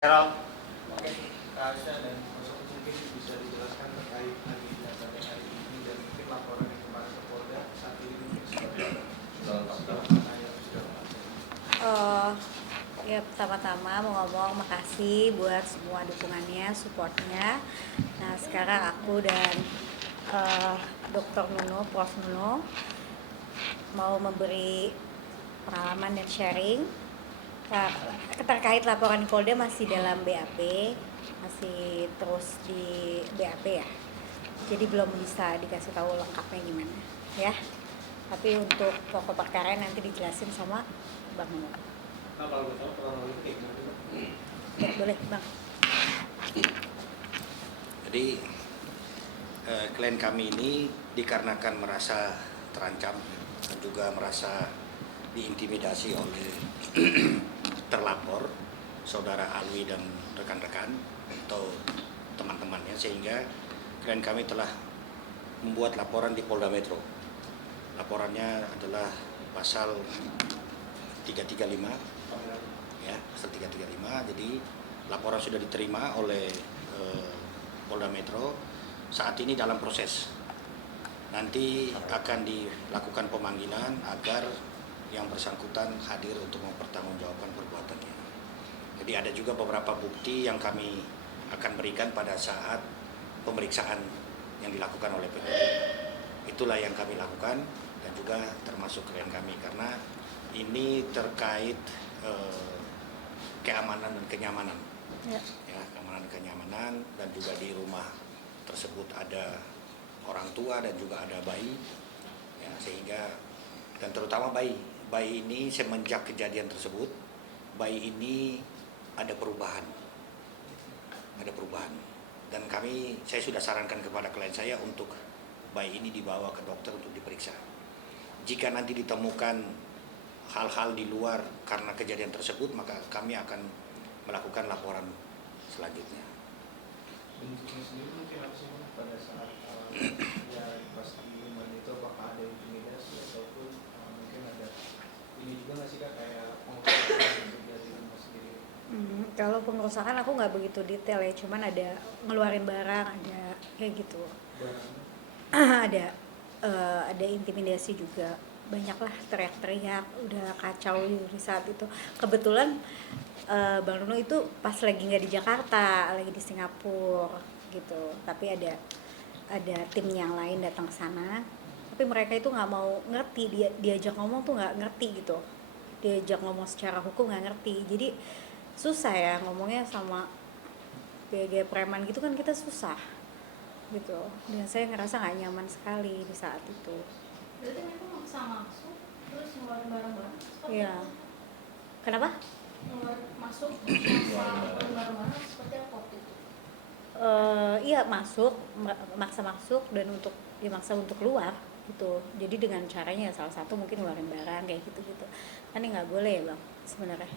Errol. Oke, Kak Aisyah dan Mas Oki mungkin bisa dijelaskan terkait agenda pada hari ini dan mungkin laporan yang kemarin ke Polda saat ini mungkin seperti apa? Oh, ya pertama-tama mau ngomong makasih buat semua dukungannya, supportnya. Nah sekarang aku dan Dr. Nuno, Prof. Nuno mau memberi pengalaman dan sharing. Terkait laporan Polda masih dalam BAP, masih terus di BAP ya. Jadi belum bisa dikasih tahu lengkapnya gimana ya. Tapi untuk pokok perkara nanti dijelasin sama Bang Nuno. Nah, kalau betul kronologi kayak gimana? Ya, boleh Bang. Jadi klien kami ini dikarenakan merasa terancam dan juga merasa diintimidasi oleh terlapor saudara Alwi dan rekan-rekan atau teman-temannya, sehingga klien kami telah membuat laporan di Polda Metro. Laporannya adalah pasal 335 ya, pasal 335. Jadi laporan sudah diterima oleh Polda Metro. Saat ini dalam proses. Nanti akan dilakukan pemanggilan agar yang bersangkutan hadir untuk mempertanggungjawabkan perbuatannya. Jadi ada juga beberapa bukti yang kami akan berikan pada saat pemeriksaan yang dilakukan oleh penyidik. Itulah yang kami lakukan dan juga termasuk klien kami, karena ini terkait keamanan dan kenyamanan. Ya, keamanan dan kenyamanan, dan juga di rumah tersebut ada orang tua dan juga ada bayi. Ya, sehingga dan terutama bayi ini semenjak kejadian tersebut, bayi ini ada perubahan. Dan saya sudah sarankan kepada klien saya untuk bayi ini dibawa ke dokter untuk diperiksa. Jika nanti ditemukan hal-hal di luar karena kejadian tersebut, maka kami akan melakukan laporan selanjutnya. Bentuknya sendiri mungkin apa sih pada saat ya pas di rumah itu, apakah ada intimidasi ataupun mungkin ada ini juga nggak sih Kak, kayak pengerusakan yang terjadi di rumah sendiri? Kalau pengerusakan aku nggak begitu detail ya, cuman ada ngeluarin barang, ada kayak gitu. ada intimidasi juga, banyak lah, teriak-teriak, udah kacau di saat itu. Kebetulan Bang Nuno itu pas lagi nggak di Jakarta, lagi di Singapura gitu. Tapi ada tim yang lain datang ke sana, tapi mereka itu nggak mau ngerti, diajak ngomong tuh nggak ngerti gitu, diajak ngomong secara hukum nggak ngerti. Jadi susah ya ngomongnya sama gaya preman gitu kan, kita susah gitu. Dan saya ngerasa nggak nyaman sekali di saat itu. Berarti mereka maksa masuk terus ngeluarin barang-barang? Iya. Kenapa? Masuk maksa ngeluarin barang-barang seperti apa waktu itu? Iya, maksa masuk dan untuk dimaksa untuk keluar gitu. Jadi dengan caranya salah satu mungkin ngeluarin barang kayak gitu-gitu. Kan nggak boleh ya Bang sebenarnya.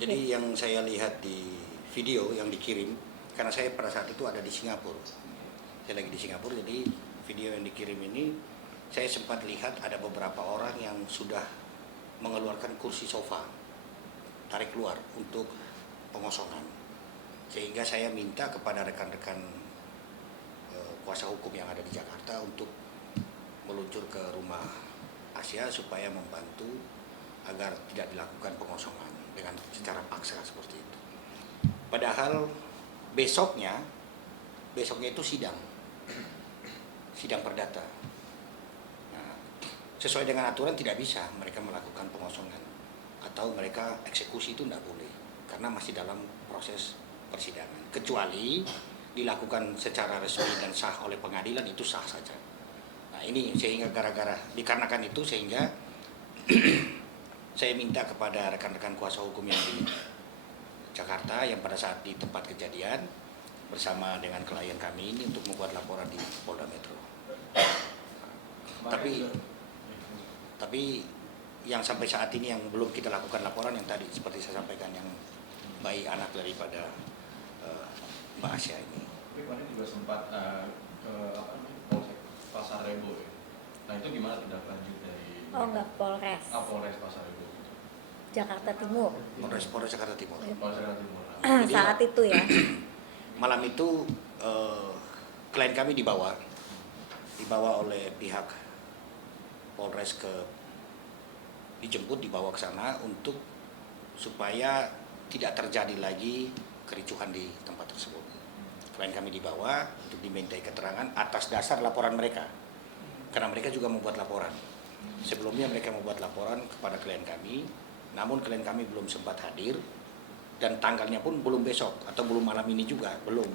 Jadi yang saya lihat di video yang dikirim, karena saya pada saat itu ada di Singapura. Saya lagi di Singapura, jadi video yang dikirim ini saya sempat lihat ada beberapa orang yang sudah mengeluarkan kursi sofa, tarik keluar untuk pengosongan. Sehingga saya minta kepada rekan-rekan kuasa hukum yang ada di Jakarta untuk meluncur ke rumah Asia supaya membantu agar tidak dilakukan pengosongan dengan secara paksa seperti itu. Padahal besoknya itu sidang perdata. Nah, sesuai dengan aturan tidak bisa mereka melakukan pengosongan atau mereka eksekusi, itu tidak boleh karena masih dalam proses persidangan. Kecuali dilakukan secara resmi dan sah oleh pengadilan, itu sah saja. Nah ini sehingga dikarenakan itu sehingga saya minta kepada rekan-rekan kuasa hukum yang di Jakarta yang pada saat di tempat kejadian bersama dengan klien kami ini untuk membuat laporan di Polda Metro. Tapi yang sampai saat ini yang belum kita lakukan laporan yang tadi seperti saya sampaikan, yang bayi anak daripada Mbak Asia ini. Tapi kemarin juga sempat ke Polsek Pasar Rebo ya. Nah itu gimana tindak lanjut dari? Enggak, Polres. Polres Pasar Rebo. Jakarta Timur. Polres Jakarta Timur. Polres Jakarta Timur. Jadi saat itu ya. malam itu klien kami dibawa oleh pihak Polres dijemput, dibawa ke sana untuk supaya tidak terjadi lagi kericuhan di tempat tersebut. Klien kami dibawa untuk dimintai keterangan atas dasar laporan mereka, karena mereka juga membuat laporan. Sebelumnya mereka membuat laporan kepada klien kami, namun klien kami belum sempat hadir dan tanggalnya pun belum besok atau belum malam ini juga, belum.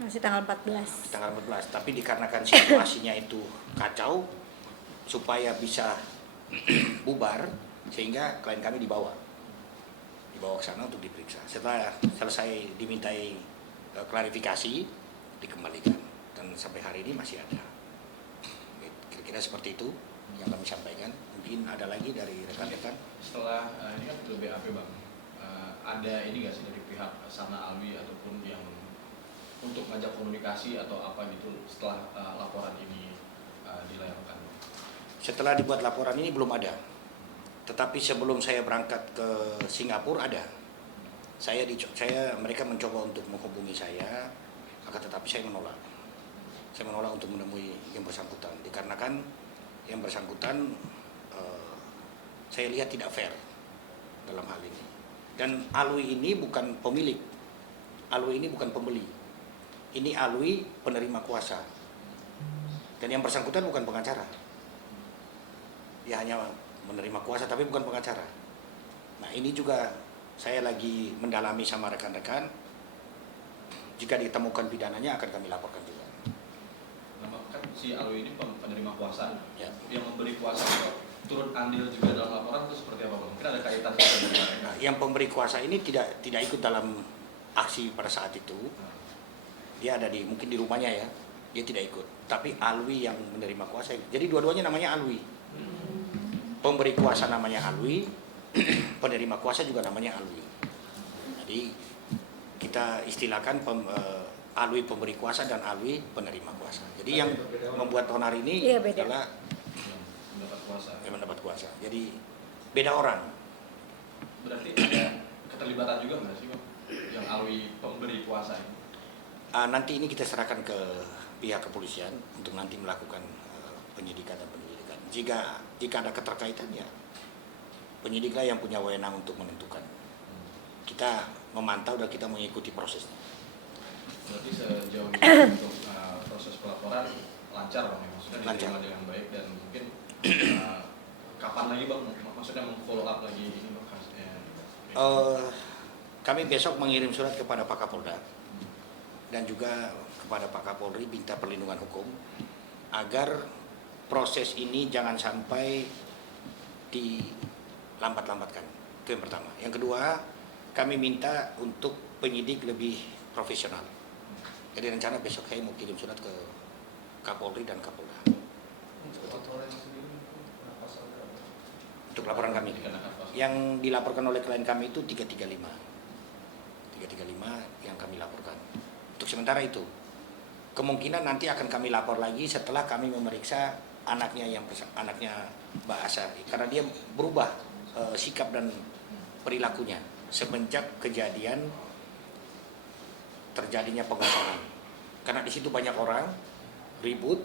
Masih tanggal 14. Tanggal 14, tapi dikarenakan situasinya itu kacau, supaya bisa bubar, sehingga klien kami dibawa ke sana untuk diperiksa. Setelah selesai dimintai klarifikasi, dikembalikan, dan sampai hari ini masih ada. Kira-kira seperti itu yang kami sampaikan. Mungkin ada lagi dari rekan-rekan. Setelah ini kan ke BAP Bang, ada ini nggak sih dari pihak Sana Alwi ataupun yang untuk ngajak komunikasi atau apa gitu setelah laporan ini dilayangkan? Setelah dibuat laporan ini belum ada. Tetapi sebelum saya berangkat ke Singapura ada. Mereka mencoba untuk menghubungi saya, akan tetapi saya menolak. Saya menolak untuk menemui yang bersangkutan, dikarenakan yang bersangkutan saya lihat tidak fair dalam hal ini. Dan Alwi ini bukan pemilik, Alwi ini bukan pembeli. Ini Alwi penerima kuasa. Dan yang bersangkutan bukan pengacara. Dia hanya menerima kuasa tapi bukan pengacara. Nah, ini juga saya lagi mendalami sama rekan-rekan. Jika ditemukan pidananya akan kami laporkan juga. Nah, kan si Alwi ini penerima kuasa, Ya. yang memberi kuasa itu turut andil juga dalam laporan itu seperti apa Bang? Mungkin ada kaitan dengan mereka. Nah, yang pemberi kuasa ini tidak ikut dalam aksi pada saat itu. Dia ada mungkin di rumahnya ya. Dia tidak ikut. Tapi Alwi yang menerima kuasa. Jadi dua-duanya namanya Alwi. Pemberi kuasa namanya Alwi, penerima kuasa juga namanya Alwi. Jadi kita istilahkan Alwi pemberi kuasa dan Alwi penerima kuasa. Jadi yang membuat onar ini Beda. adalah Mendapat kuasa. yang mendapat kuasa. Jadi beda orang. Berarti ada keterlibatan juga nggak sih Bang? Yang Alwi pemberi kuasa ini? Nanti ini kita serahkan ke pihak kepolisian untuk nanti melakukan penyidikan dan penyelidikan. Jika ada keterkaitan ya penyidiklah yang punya wewenang untuk menentukan. Kita memantau dan kita mengikuti prosesnya. Berarti sejauh ini untuk proses pelaporan lancar Bang ya? Maksudnya Lancar. diterima dengan baik dan mungkin kapan lagi Bang? Maksudnya meng-follow up lagi ini Bang kasusnya? Kami besok mengirim surat kepada Pak Kapolda dan juga kepada Pak Kapolri minta perlindungan hukum agar proses ini jangan sampai dilambat-lambatkan. Itu yang pertama. Yang kedua, kami minta untuk penyidik lebih profesional. Jadi rencana besok saya mau kirim surat ke Kapolri dan Kapolda Untuk laporan sendiri itu pasal berapa? untuk laporan kami. Dikenakan pasal. Yang dilaporkan oleh klien kami itu 335 yang kami laporkan. Untuk sementara itu. Kemungkinan nanti akan kami lapor lagi setelah kami memeriksa anaknya Mbak Asari, karena dia berubah sikap dan perilakunya semenjak kejadian terjadinya pengosongan. Karena di situ banyak orang ribut.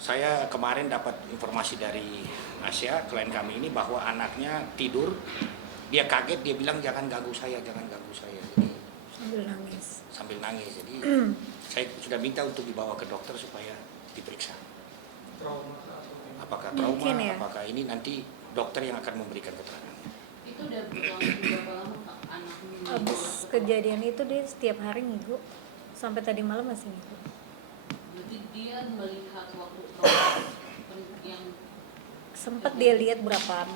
Saya kemarin dapat informasi dari Asia, klien kami ini, bahwa anaknya tidur, dia kaget, dia bilang jangan ganggu saya. Jadi sambil nangis. Jadi saya sudah minta untuk dibawa ke dokter supaya diperiksa. Trauma atau gimana? Apakah trauma, Mungkin ya. apakah ini nanti dokter yang akan memberikan keterangan. Itu udah berapa lama Kak anaknya? Abis kejadian itu dia setiap hari ngigo. Sampai tadi malam masih ngigo. Berarti dia melihat waktu proses yang Sempet dia lihat berapa,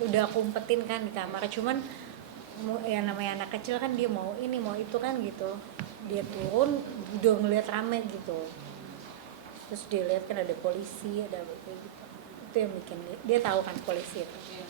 udah aku umpetin kan di kamar, cuman ya namanya anak kecil kan dia mau ini mau itu kan gitu. Dia turun udah ngeliat rame gitu, terus dia lihat kan ada polisi, ada apa kayak gitu. Itu yang bikin dia tahu kan polisi itu. ya.